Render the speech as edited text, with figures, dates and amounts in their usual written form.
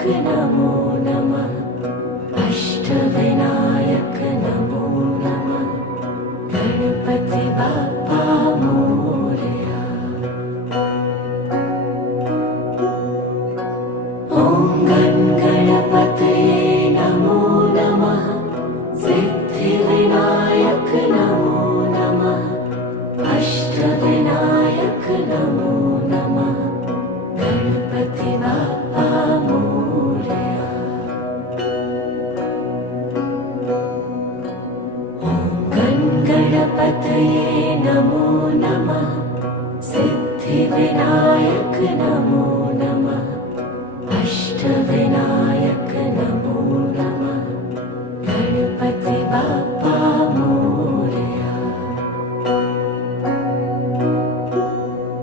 विनायक नमो नमः। अष्टविनायक नमो नमः। गणपति बाप्पा मोरया। ॐ गणपतये नमो नमः। सिद्धिविनायक नमो नमः। अष्टविनायक नमो नमः। गणपति बाप्पा मोरया। ॐ गणपतये नमो नमः। सिद्धिविनायक नमो नमः। अष्टविनायक